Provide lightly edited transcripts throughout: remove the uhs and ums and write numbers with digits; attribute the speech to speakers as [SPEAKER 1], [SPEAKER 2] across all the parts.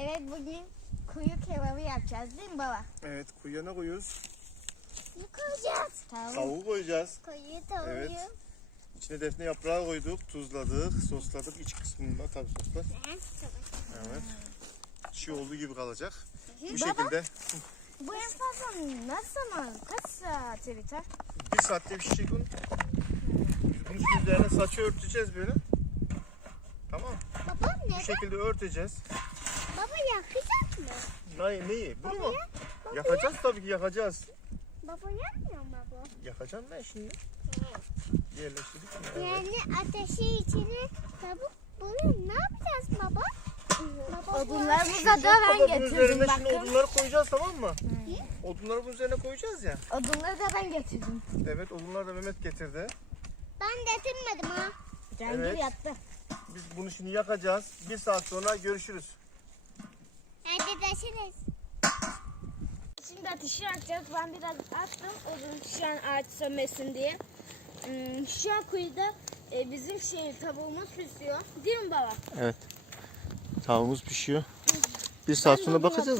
[SPEAKER 1] Evet, bugün kuyu kebabı yapacağız değil mi baba?
[SPEAKER 2] Evet, kuyuya ne koyuyoruz?
[SPEAKER 1] Ne koyacağız?
[SPEAKER 2] Tavuğu koyacağız.
[SPEAKER 1] Tavuğu.
[SPEAKER 2] Evet. İçine defne yaprağı koyduk, tuzladık, sosladık. İç kısmında tabii soslar. Evet. Çiğ olduğu gibi kalacak. Bu
[SPEAKER 1] Baba.
[SPEAKER 2] şekilde
[SPEAKER 1] Bu en fazla nasıl zaman? Kaç saate biter?
[SPEAKER 2] 1 saatte pişecek un. Biz bunun üzerine saçı örteceğiz böyle. Tamam.
[SPEAKER 1] Baba
[SPEAKER 2] Bu şekilde örteceğiz.
[SPEAKER 1] Baba yakacak mı?
[SPEAKER 2] Neyi? Bunu mu? Yakacağız tabii ki yakacağız.
[SPEAKER 1] Baba yakmıyor mu bu?
[SPEAKER 2] Yakacağım ben şimdi. Yerleştirdik mi? Evet.
[SPEAKER 1] Yani ateşi içine tavuk bunu ne yapacağız baba? Odunlar
[SPEAKER 2] Şimdi
[SPEAKER 1] burada da ben
[SPEAKER 2] bunun
[SPEAKER 1] getirdim
[SPEAKER 2] üzerine şimdi
[SPEAKER 1] bakın.
[SPEAKER 2] odunları koyacağız, tamam mı? Odunları bunun üzerine koyacağız ya.
[SPEAKER 1] Odunları da ben getirdim.
[SPEAKER 2] Evet, odunları da Mehmet getirdi.
[SPEAKER 1] Ben getirmedim ha. Cengil
[SPEAKER 2] Evet.
[SPEAKER 1] yaptı.
[SPEAKER 2] Biz bunu şimdi yakacağız. 1 saat sonra görüşürüz.
[SPEAKER 1] Hadi görüşürüz. Şimdi ateşi yakacağız. Ben biraz attım odun şu an ağaç sönmesin diye. Şu an kuyuda bizim tavuğumuz pişiyor. Değil mi baba?
[SPEAKER 2] Evet. Tavuğumuz pişiyor. 1 saat sonra bakacağız.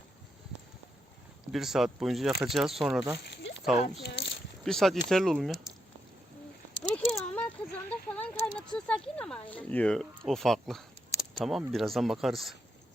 [SPEAKER 2] 1 saat boyunca yakacağız, sonra da tavuğumuz. 1 saat yeterli olur mu ya?
[SPEAKER 1] Peki normal kazanda falan kaynatırsak yine mi aynı?
[SPEAKER 2] Yok, o farklı. Tamam, birazdan bakarız.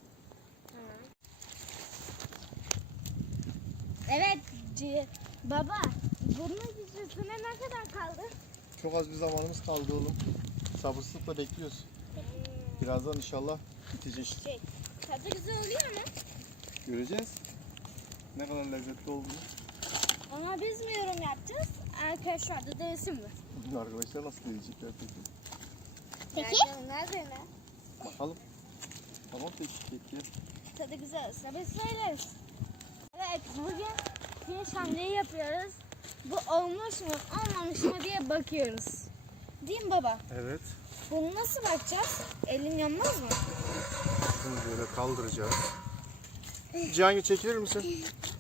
[SPEAKER 1] Evet baba, bunun üstüne ne kadar kaldı?
[SPEAKER 2] Çok az bir zamanımız kaldı oğlum. Sabırsızlıkla bekliyoruz. Birazdan inşallah bitecek.
[SPEAKER 1] Tadı güzel oluyor mu?
[SPEAKER 2] Göreceğiz. Ne kadar lezzetli olduğunu.
[SPEAKER 1] Ama biz mi yorum yapacağız? Arkadaşlar da denesin mi?
[SPEAKER 2] Arkadaşlar nasıl diyecekler peki?
[SPEAKER 1] Peki? Nerede?
[SPEAKER 2] Bakalım. Tamam peki.
[SPEAKER 1] Tadı güzel olsa biz söyleriz. Evet, bugün güneş hamleyi yapıyoruz. Bu olmuş mu olmamış mı diye bakıyoruz. Değil mi baba?
[SPEAKER 2] Evet.
[SPEAKER 1] Bunu nasıl bakacağız? Elin yanmaz mı?
[SPEAKER 2] Bunu böyle kaldıracağız. Cihangir çekilir misin?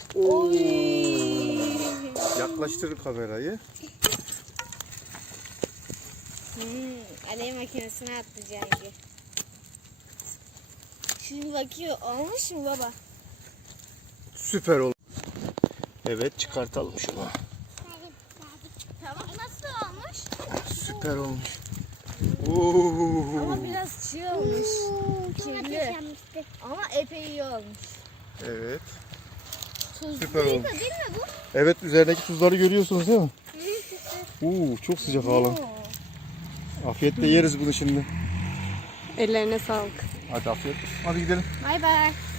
[SPEAKER 2] Yaklaştır kamerayı.
[SPEAKER 1] Alev makinesine attı Cihangir. Şimdi bakıyor, olmuş mu baba?
[SPEAKER 2] Süper oldu. Evet, çıkartalım şunu.
[SPEAKER 1] Tavuk nasıl olmuş?
[SPEAKER 2] Süper olmuş.
[SPEAKER 1] Ama biraz çiğ olmuş. Kirli. Ama epey iyi olmuş.
[SPEAKER 2] Evet.
[SPEAKER 1] Tuzlu
[SPEAKER 2] Süper
[SPEAKER 1] değil
[SPEAKER 2] olmuş.
[SPEAKER 1] mi bu?
[SPEAKER 2] Evet, üzerindeki tuzları görüyorsunuz değil mi? Çok sıcak hala. Afiyetle yeriz bunu şimdi.
[SPEAKER 3] Ellerine sağlık.
[SPEAKER 2] Hadi afiyet olsun. Hadi gidelim.
[SPEAKER 1] Bay bay.